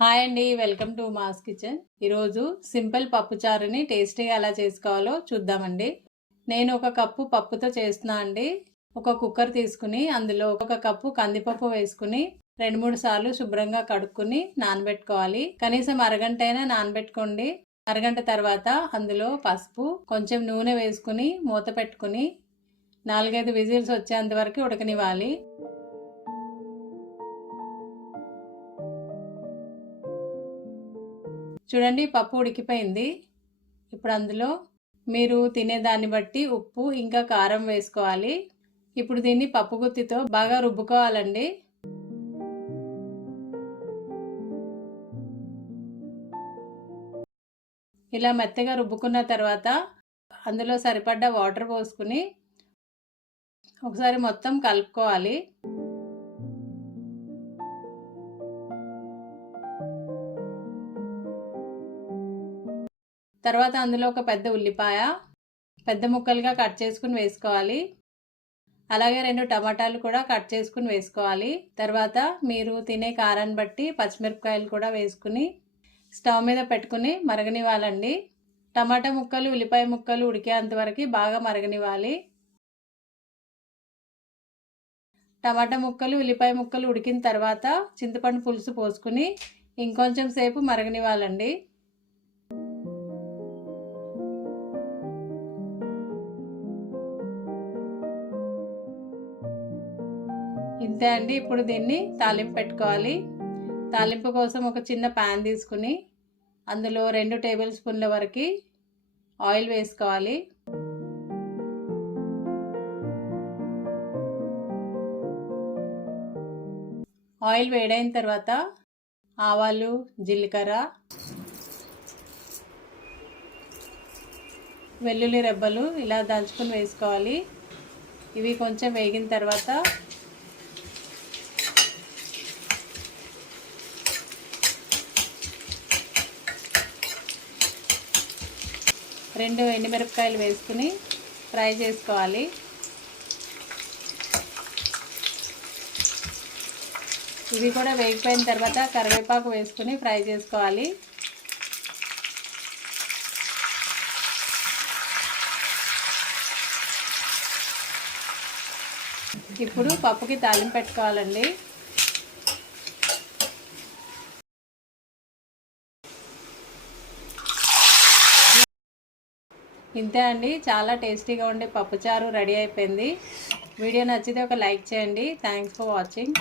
Hi అండి, welcome to mass kitchen. ఈరోజు simple పప్పుచారుని టేస్టీగా ఎలా చేసుకోవాలో చూద్దామండి. నేను ఒక కప్పు పప్పుతో చేస్తున్నా అండి. ఒక కుక్కర్ తీసుకుని అందులో ఒక కప్పు కందిపప్పు వేసుకుని 2-3 సార్లు శుభ్రంగా కడుక్కుని నానబెట్టుకోవాలి. కనీసం అరగంట అయినా నానబెట్టుకోండి. అరగంట తర్వాత అందులో పసుపు, కొంచెం నూనె వేసుకుని మూత పెట్టుకుని 4-5 విజిల్స్ వచ్చేంత వరకు ఉడకనివ్వాలి. చూడండి, పప్పు ఉడికిపోయింది. ఇప్పుడు అందులో మీరు తినేదాన్ని బట్టి ఉప్పు ఇంకా కారం వేసుకోవాలి. ఇప్పుడు దీన్ని పప్పు గుత్తితో బాగా రుబ్బుకోవాలండి. ఇలా మెత్తగా రుబ్బుకున్న తర్వాత అందులో సరిపడ్డ వాటర్ పోసుకుని ఒకసారి మొత్తం కలుపుకోవాలి. తర్వాత అందులో ఒక పెద్ద ఉల్లిపాయ పెద్ద ముక్కలుగా కట్ చేసుకుని వేసుకోవాలి. అలాగే 2 టమాటాలు కూడా కట్ చేసుకుని వేసుకోవాలి. తర్వాత మీరు తినే కారాన్ని బట్టి పచ్చిమిరపకాయలు కూడా వేసుకుని స్టవ్ మీద పెట్టుకుని మరగనివ్వాలండి. టమాటా ముక్కలు, ఉల్లిపాయ ముక్కలు ఉడికేంత వరకు బాగా మరగనివ్వాలి. టమాటా ముక్కలు, ఉల్లిపాయ ముక్కలు ఉడికిన తర్వాత చింతపండు పులుసు పోసుకుని ఇంకొంచెం సేపు మరగనివ్వాలండి. ఇంతే అండి. ఇప్పుడు దీన్ని తాలింపు పెట్టుకోవాలి. తాలింపు కోసం ఒక చిన్న ప్యాన్ తీసుకుని అందులో 2 టేబుల్ స్పూన్ల వరకు ఆయిల్ వేసుకోవాలి. ఆయిల్ వేడైన తర్వాత ఆవాలు, జీలకర్ర, వెల్లుల్లి రెబ్బలు ఇలా దంచుకుని వేసుకోవాలి. ఇవి కొంచెం వేగిన తర్వాత 2 ఎండుమిరపకాయలు వేసుకుని ఫ్రై చేసుకోవాలి. ఇవి కూడా వేగిపోయిన తర్వాత కరివేపాకు వేసుకుని ఫ్రై చేసుకోవాలి. ఇప్పుడు పప్పుకి తాలింపు పెట్టుకోవాలండి. ఇంతే అండి, చాలా టేస్టీగా ఉండే పప్పుచారు రెడీ అయిపోయింది. వీడియో నచ్చితే ఒక లైక్ చేయండి. Thanks for watching.